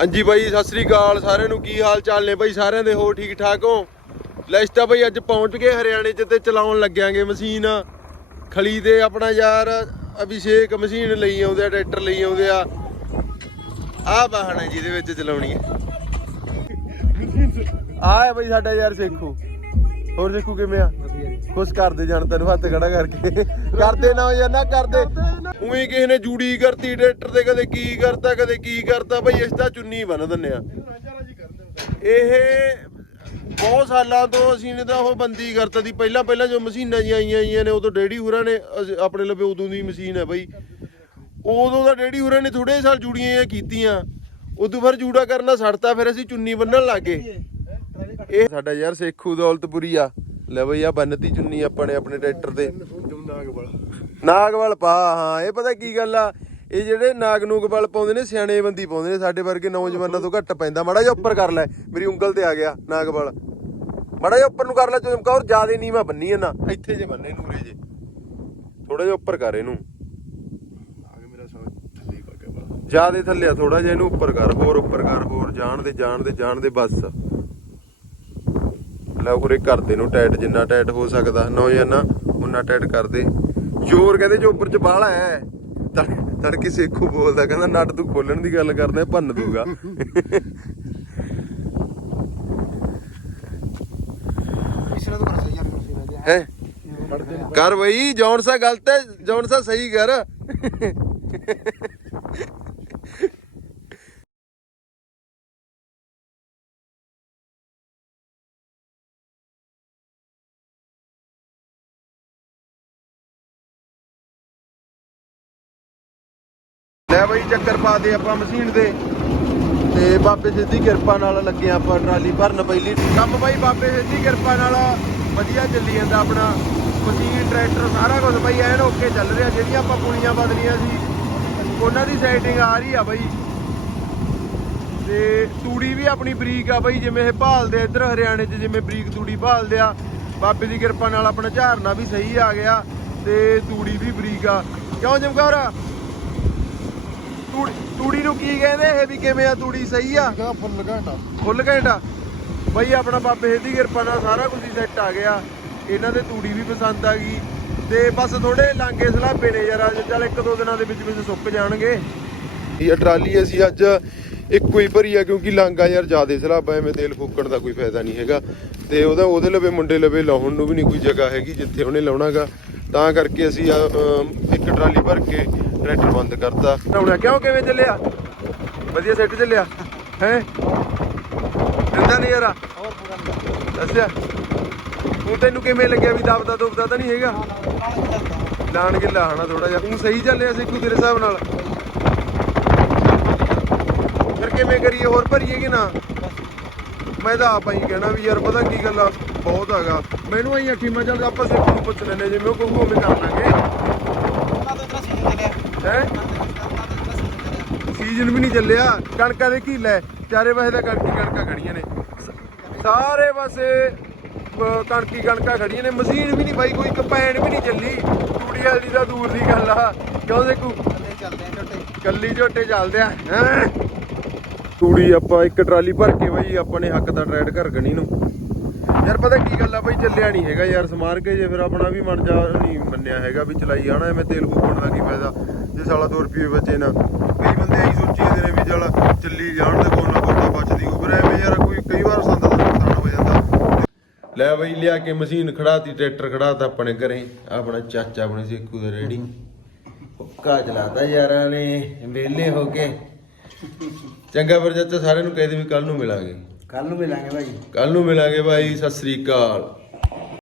ਹਾਂਜੀ ਬਾਈ ਸਤਿ ਸ੍ਰੀ ਅਕਾਲ ਸਾਰਿਆਂ ਨੂੰ। ਕੀ ਹਾਲ ਚਾਲ ਨੇ ਬਾਈ? ਸਾਰਿਆਂ ਦੇ ਹੋ ਠੀਕ ਠਾਕ ਹੋ? ਲੈਸਟਾ ਬਾਈ ਅੱਜ ਪਹੁੰਚ ਗਏ ਹਰਿਆਣੇ ਚ ਤੇ ਚਲਾਉਣ ਲੱਗਿਆਂਗੇ ਮਸ਼ੀਨ। ਖਲੀ ਦੇ ਆਪਣਾ ਯਾਰ ਅਭਿਸ਼ੇਕ ਮਸ਼ੀਨ ਲਈ ਆਉਂਦੇ ਆ ਟਰੈਕਟਰ ਲਈ ਆਉਂਦੇ ਆ। ਆਹ ਵਾਹਣ ਹੈ ਜਿਹਦੇ ਵਿੱਚ ਚਲਾਉਣੀ ਹੈ। ਹੈ ਬਾਈ ਸਾਡਾ ਯਾਰ ਸੇਖੂ। ਹੋਰ ਦੇਖੂ ਕਿਵੇਂ ਆ? ਕੁਛ ਕਰਦੇ ਜਾਣ ਤੈਨੂੰ ਹੱਥ ਖੜਾ ਕਰਕੇ। ਕਰਦੇ ਨਾ ਯਾਰ ਨਾ ਕਰਦੇ ਉਵੇਂ ਕਿਸੇ ਨੇ ਜੂੜੀ ਕਰਤੀ ਟਰੈਕਟਰ ਤੇ ਕਦੇ ਕੀ ਕਰਤਾ ਕਦੇ ਕੀ ਕਰਤਾ ਬਈ ਇਸ ਦਾ ਚੁੰਨੀ ਬੰਨ ਦਿੰਨੇ ਆ। ਇਹ ਬਹੁਤ ਸਾਲਾਂ ਤੋਂ ਅਸੀਂ ਨੇ ਤਾਂ ਉਹ ਬੰਦੀ ਕਰਤਾ। ਦੀ ਪਹਿਲਾਂ ਪਹਿਲਾਂ ਜੋ ਮਸ਼ੀਨਾਂ ਜੀ ਆਈਆਂ ਆਈਆਂ ਨੇ ਉਦੋਂ ਡੈਡੀ ਹੁਰਾਂ ਨੇ ਆਪਣੇ ਲਵੇ ਉਦੋਂ ਦੀ ਮਸ਼ੀਨ ਹੈ ਬਈ। ਉਦੋਂ ਦਾ ਡੈਡੀ ਹੁਰਾਂ ਨੇ ਥੋੜੇ ਸਾਲ ਜੂੜੀਆਂ ਕੀਤੀਆਂ। ਉਦੋਂ ਫਿਰ ਜੂੜਾ ਕਰਨਾ ਛੱਡਤਾ ਫਿਰ ਅਸੀਂ ਚੁੰਨੀ ਬੰਨਣ ਲੱਗੇ ਇਹ ਸਾਡਾ ਯਾਰ ਸੇਖੂ ਦੌਲਤਪੁਰੀ ਆ। ਲੈ ਬਈ ਆ ਬੰਨਤੀ ਚੁੰਨੀ ਆਪਾਂ ਨੇ ਆਪਣੇ ਟਰੈਕਟਰ ਤੇ। ਨਾਗਵਲ। ਪਾ ਹਾਂ ਇਹ ਪਤਾ ਕੀ ਗੱਲ ਆ? ਇਹ ਜਿਹੜੇ ਨਾਗ ਨੂਗਵਲ ਪਾਉਂਦੇ ਨੇ ਸਿਆਣੇ ਬੰਦੀ ਪਾਉਂਦੇ ਨੇ ਸਾਡੇ ਵਰਗੇ ਨੌਜਵਾਨਾਂ ਤੋਂ ਘੱਟ ਪੈਂਦਾ। ਮਾੜਾ ਜਿਹਾ ਉੱਪਰ ਕਰ ਲੈ ਮੇਰੀ ਉਂਗਲ ਤੇ ਆ ਗਿਆ ਨਾਗਵਲ। ਮਾੜਾ ਜਿਹਾ ਉੱਪਰ ਨੂੰ ਕਰ ਲੈ ਚਮਕੌਰ ਜਿਆਦੇ ਨੀਵਾ ਬੰਨੀ ਨਾ ਇੱਥੇ ਜੇ ਬੰਨੇ ਨੂਰੇ ਜੇ। ਥੋੜਾ ਜਿਹਾ ਉੱਪਰ ਕਰ ਇਹਨੂੰ। ਜਿਆਦੇ ਥੱਲੇ ਥੋੜਾ ਜਿਹਾ ਇਹਨੂੰ ਉੱਪਰ ਕਰ ਹੋਰ ਉੱਪਰ ਕਰ ਹੋਰ ਜਾਣ ਦੇ ਜਾਣ ਦੇ ਜਾਣ ਦੇ ਬਸ। ਲੈ ਉਰੇ ਕਰਦੇ ਨੂੰ ਟਾਈਟ ਜਿੰਨਾ ਟਾਈਟ ਹੋ ਸਕਦਾ। ਨੌਜਵਾਨਾ ਉਨਾ ਟਾਈਟ ਕਰਦੇ ਜ਼ੋਰ ਕਹਿੰਦੇ ਜੋ ਉੱਪਰ ਚ ਬਾਹਲਾ ਹੈ। ਤੜ- ਤੜਕੇ ਸੇਖੂ ਬੋਲਦਾ ਕਹਿੰਦਾ ਨਟ ਤੂੰ ਖੋਲਣ ਦੀ ਗੱਲ ਕਰਦਾ ਭੰਨ ਦੂਗਾ। ਹੈ? ਕਰ ਬਈ ਜੌਨ ਸਾ ਗਲਤ ਹੈ ਜੌਨ ਸਾ ਸਹੀ ਕਰ। ਲੈ ਬਈ ਚੱਕਰ ਪਾ ਦੇ ਆਪਾਂ ਮਸ਼ੀਨ ਦੇ। ਤੇ ਬਾਬੇ ਸਿੱਧੀ ਕਿਰਪਾ ਨਾਲ ਲੱਗੇ ਆਪਾਂ ਟਰਾਲੀ ਭਰਨ ਪਹਿਲੀ। ਕੰਮ ਬਾਈ ਬਾਬੇ ਸਿੱਧੀ ਕਿਰਪਾ ਨਾਲ ਵਧੀਆ ਚੱਲੀ ਜਾਂਦਾ ਆਪਣਾ। ਮਸ਼ੀਨ, ਟਰੈਕਟਰ, ਸਾਰਾ ਕੁਝ ਬਾਈ ਐਨ ਓਕੇ ਚੱਲ ਰਿਹਾ। ਜਿਹੜੀਆਂ ਆਪਾਂ ਪੁਲੀਆਂ ਬਦਲੀਆਂ ਸੀ, ਉਹਨਾਂ ਦੀ ਸੈਟਿੰਗ ਆ ਰਹੀ ਆ ਬਾਈ। ਤੇ ਤੂੜੀ ਵੀ ਆਪਣੀ ਬਰੀਕ ਆ ਬਾਈ, ਜਿਵੇਂ ਇਹ ਭਾਲਦੇ ਇੱਧਰ ਹਰਿਆਣੇ 'ਚ, ਜਿਵੇਂ ਬਰੀਕ ਤੂੜੀ ਭਾਲਦੇ ਆ। ਬਾਬੇ ਦੀ ਕਿਰਪਾ ਨਾਲ ਆਪਣਾ ਝਾਰਨਾ ਵੀ ਸਹੀ ਆ ਗਿਆ ਤੇ ਤੂੜੀ ਵੀ ਬਰੀਕ ਆ। ਕਿਉਂ ਜਮਕੌਰ? ਨੂੰ ਕੀ ਕਹਿੰਦੇ ਇਹ ਵੀ ਕਿਵੇਂ ਆ ਤੂੜੀ ਸਹੀ ਆ? ਫੁੱਲ ਘੰਟਾ ਫੁੱਲ ਘੰਟਾ ਬਈ ਆਪਣਾ ਬਾਬੇ ਦੀ ਕਿਰਪਾ ਨਾਲ ਸਾਰਾ ਕੁਝ ਸੈੱਟ ਆ ਗਿਆ। ਇਹਨਾਂ ਦੇ ਤੂੜੀ ਵੀ ਪਸੰਦ ਆ ਗਈ। ਤੇ ਬਸ ਥੋੜੇ ਲਾਂਗੇ ਸਲਾਬੇ ਨੇ ਯਾਰ ਅੱਜ ਚੱਲ ਇੱਕ ਦੋ ਦਿਨਾਂ ਦੇ ਵਿੱਚ ਵਿੱਚ ਸੁੱਕ ਜਾਣਗੇ। ਇਹ ਟਰਾਲੀ ਅਸੀਂ ਅੱਜ ਇੱਕੋ ਹੀ ਭਰੀ ਆ ਕਿਉਂਕਿ ਲਾਂਗਾ ਯਾਰ ਜਿਆਦੇ ਸਲਾਬਾ ਐਵੇਂ ਤੇਲ ਫੂਕਣ ਦਾ ਕੋਈ ਫਾਇਦਾ ਨਹੀਂ ਹੈਗਾ। ਤੇ ਉਹਦਾ ਉਹਦੇ ਲਵੇ ਮੁੰਡੇ ਲਵੇ ਲਾਉਣ ਨੂੰ ਵੀ ਨਹੀਂ ਕੋਈ ਜਗ੍ਹਾ ਹੈਗੀ ਜਿੱਥੇ ਉਹਨੇ ਲਾਉਣਾਗਾ। ਤਾਂ ਕਰਕੇ ਅਸੀਂ ਇੱਕ ਟਰਾਲੀ ਭਰ ਕੇ ਟਰੈਕਟਰ ਬੰਦ ਕਰਤਾ। ਹੁਣ ਕਿਉਂ? ਕਿਵੇਂ ਚੱਲਿਆ? ਵਧੀਆ ਸੈੱਟ ਚੱਲਿਆ? ਹੈ? ਦਿੰਦਾ ਨਹੀਂ ਯਾਰਾ। ਹੋਰ ਪੂਰਾ ਦੱਸਿਆ। ਹੁਣ ਤੈਨੂੰ ਕਿਵੇਂ ਲੱਗਿਆ ਵੀ ਦਬਦਾ ਦੁਬਦਾ ਤਾਂ ਨਹੀਂ ਹੈਗਾ? ਲਾਣ ਗਿੱਲਾ ਹਨਾ ਥੋੜਾ ਜਿਹਾ। ਤੂੰ ਸਹੀ ਚੱਲਿਆ ਸਿੱਖੂ ਤੇਰੇ ਹਿਸਾਬ ਨਾਲ? ਫਿਰ ਕਿਵੇਂ ਕਰੀਏ? ਹੋਰ ਭਰੀਏ ਕਿ ਨਾ? ਮੈਂ ਤਾਂ ਆਪ ਹੀ ਕਹਿਣਾ ਵੀ ਯਾਰ ਪਤਾ ਕੀ ਗੱਲ ਆ? ਬਹੁਤ ਹੈਗਾ। ਮੈਨੂੰ ਆਈ ਆ ਮੈਂ ਚੱਲ ਆਪਾਂ ਸਿੱਖੂ ਨੂੰ ਪੁੱਛ ਲੈਨੇ ਜਿਵੇਂ ਉਹ ਕਹੂਗਾ ਉਵੇਂ ਕਰ ਲਾਂਗੇ ਉਹਨਾਂ ਤੋਂ ਤਰਾ ਸੀਜ਼ਨ ਚੱਲਿਆ ਹੈ ਸੀਜ਼ਨ ਵੀ ਨਹੀਂ ਚੱਲਿਆ। ਕਣਕਾਂ ਦੇ ਕੀ ਲੈ? ਚਾਰੇ ਪਾਸੇ ਤਾਂ ਕਣਕੀ ਕਣਕਾਂ ਖੜੀਆਂ ਨੇ। ਸਾਰੇ ਪਾਸੇ ਕਣਕੀ ਕਣਕਾਂ ਖੜੀਆਂ ਨੇ। ਮਸ਼ੀਨ ਵੀ ਨਹੀਂ ਬਾਈ ਕੋਈ ਕੰਪੈਨ ਵੀ ਨਹੀਂ ਚੱਲੀ। ਤੂੜੀ ਵਾਲੀ ਦੀ ਦੂਰ ਦੀ ਗੱਲ ਆ। ਕਿਉਂ ਦੇਖੂ? ਥੱਲੇ ਚੱਲਦੇ ਆ ਝੋਟੇ। ਕੱਲੀ ਝੋਟੇ ਚੱਲਦੇ ਆ। ਤੂੜੀ ਆਪਾਂ ਇੱਕ ਟਰਾਲੀ ਭਰ ਕੇ ਬਾਈ ਆਪਾਂ ਨੇ ਹੱਕ ਦਾ ਟਰੈਡ ਘਰ ਗਣੀ ਨੂੰ। ਯਾਰ ਪਤਾ ਕੀ ਗੱਲ ਆ ਬਾਈ ਚੱਲਿਆ ਨਹੀਂ ਹੈਗਾ ਯਾਰ। ਸਮਾਰ ਕੇ ਜੇ ਫਿਰ ਆਪਣਾ ਵੀ ਮਨ ਜਾ ਨਹੀਂ ਮੰਨਿਆ ਹੈਗਾ ਵੀ ਚਲਾਈ ਜਾਣਾ ਐਵੇਂ ਤੇਲ ਫੂਕਣ ਦਾ ਕੀ ਫਾਇਦਾ? ਜੇ ਸਾਲਾ 2 ਰੁਪਏ ਬਚੇ ਨਾ। ਕਈ ਬੰਦੇ ਜਾਂਦੇ ਨੇ ਵੀ ਚੱਲ ਚੱਲੀ ਜਾਣ ਦੇ ਕੋਈ ਨਾ ਕੋਈ ਤਾਂ ਬਚਦੀ ਉਪਰ ਐਵੇਂ ਯਾਰ ਕੋਈ ਕਈ ਵਾਰ ਸੰਦ ਦਾ ਨੁਕਸਾਨ ਹੋ ਜਾਂਦਾ। ਲੈ ਬਈ ਲਿਆ ਕੇ ਮਸ਼ੀਨ ਖੜਾਤੀ ਟਰੈਕਟਰ ਖੜਾਤਾ ਆਪਣੇ ਘਰੇ। ਆਪਣਾ ਚਾਚਾ ਆਪਣੇ ਸੇਖੂ ਦਾ ਰੈਡੀ ਪੱਕਾ ਚਲਾਤਾ ਯਾਰਾਂ ਨੇ ਵਿਹਲੇ ਹੋ ਕੇ। ਚੰਗਾ ਫਿਰ ਚਾਚਾ ਸਾਰਿਆਂ ਨੂੰ ਕਹਿ ਦੇ ਵੀ ਕੱਲ ਨੂੰ ਮਿਲਾਂਗੇ। ਕੱਲ ਨੂੰ ਮਿਲਾਂਗੇ ਭਾਈ। ਕੱਲ ਨੂੰ ਮਿਲਾਂਗੇ ਭਾਈ ਸਤਿ ਸ੍ਰੀ ਅਕਾਲ।